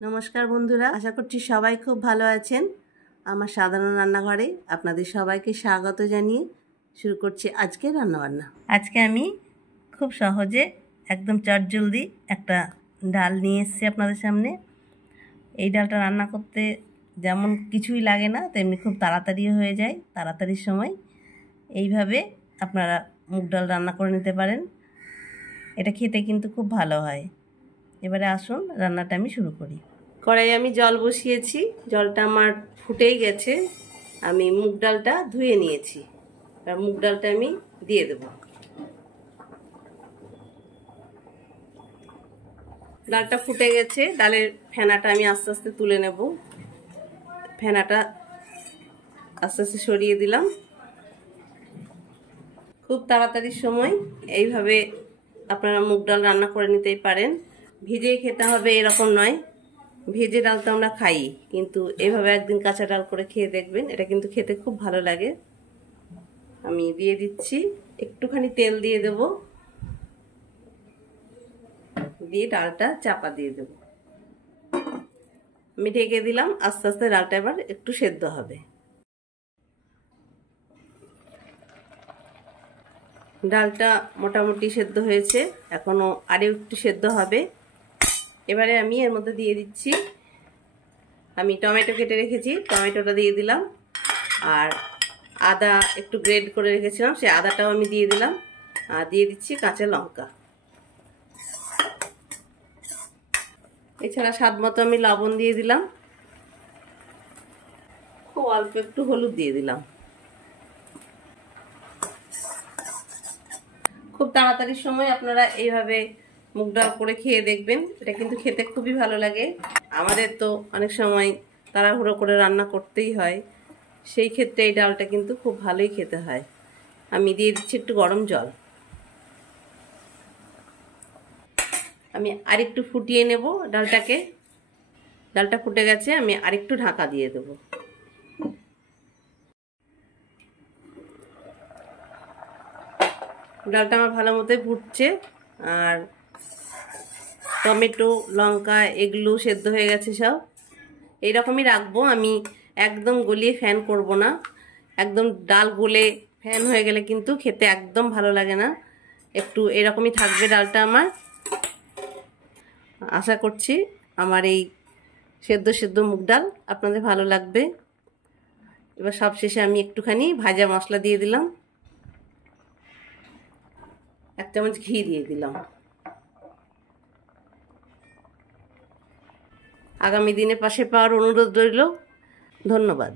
নমস্কার বন্ধুরা, আশা করছি সবাই খুব ভালো আছেন। আমার সাধারণ রান্নাঘরে আপনাদের সবাইকে স্বাগত জানিয়ে শুরু করছি আজকের রান্নাবান্না। আজকে আমি খুব সহজে একদম চটজলদি একটা ডাল নিয়ে এসেছি আপনাদের সামনে। এই ডালটা রান্না করতে যেমন কিছুই লাগে না, তেমনি খুব তাড়াতাড়িও হয়ে যায়। তাড়াতাড়ির সময় এইভাবে আপনারা মুগ ডাল রান্না করে নিতে পারেন। এটা খেতে কিন্তু খুব ভালো হয়। এবারে আসুন রান্নাটা আমি শুরু করি। কড়াইয়ে আমি জল বসিয়েছি, জলটা আমার ফুটেই গেছে। আমি মুগ ডালটা ধুয়ে নিয়েছি, আর মুগ ডালটা আমি দিয়ে দেব। ডালটা ফুটে গেছে, ডালের ফেনাটা আমি আস্তে আস্তে তুলে নেব। ফেনাটা আস্তে আস্তে সরিয়ে দিলাম। খুব তাড়াতাড়ির সময় এইভাবে আপনারা মুগ ডাল রান্না করে নিতেই পারেন। ভিজেই খেতে হবে এরকম নয়, ভেজে ডাল তো আমরা খাই, কিন্তু এভাবে একদিন কাঁচা ডাল করে খেয়ে দেখবেন, এটা কিন্তু খেতে খুব ভালো লাগে। আমি দিয়ে দিচ্ছি, একটুখানি তেল দিয়ে দেব, দিয়ে ডালটা চাপা দিয়ে দেব। আমি ঢেকে দিলাম, আস্তে আস্তে ডালটা এবার একটু সেদ্ধ হবে। ডালটা মোটামুটি সেদ্ধ হয়েছে, এখনো আরও একটু সেদ্ধ হবে। এবারে আমি এর মধ্যে দিয়ে দিচ্ছি, আমি টমেটো কেটে রেখেছি, টমেটোটা দিয়ে দিলাম। আর আদা একটু গ্রেড করে রেখেছিলাম, সেই আদাটাও আমি দিয়ে দিলাম। আর দিয়ে দিচ্ছি কাঁচা লঙ্কা। এছাড়া স্বাদ মতো আমি লবণ দিয়ে দিলাম, খুব অল্প একটু হলুদ দিয়ে দিলাম। খুব তাড়াতাড়ির সময় আপনারা এইভাবে মুগ ডাল করে খেয়ে দেখবেন, এটা কিন্তু খেতে খুবই ভালো লাগে। আমাদের তো অনেক সময় তাড়াহুড়ো করে রান্না করতেই হয়, সেই ক্ষেত্রে এই ডালটা কিন্তু খুব ভালোই খেতে হয়। আমি দিয়ে দিচ্ছি একটু গরম জল। আমি আরেকটু ফুটিয়ে নেব ডালটাকে। ডালটা ফুটে গেছে, আমি আরেকটু ঢাকা দিয়ে দেব। ডালটা আমার ভালো মতোই ফুটছে, আর টমেটো লঙ্কা এগুলো সেদ্ধ হয়ে গেছে সব। এইরকমই রাখবো আমি, একদম গলিয়ে ফ্যান করব না। একদম ডাল গলে ফ্যান হয়ে গেলে কিন্তু খেতে একদম ভালো লাগে না। একটু এরকমই থাকবে ডালটা আমার। আশা করছি আমার এই সেদ্ধ সেদ্ধ মুগ ডাল আপনাদের ভালো লাগবে। এবার সবশেষে আমি একটুখানি ভাজা মশলা দিয়ে দিলাম, 1 চামচ ঘি দিয়ে দিলাম। আগামী দিনে পাশে পাওয়ার অনুরোধ রইল। ধন্যবাদ।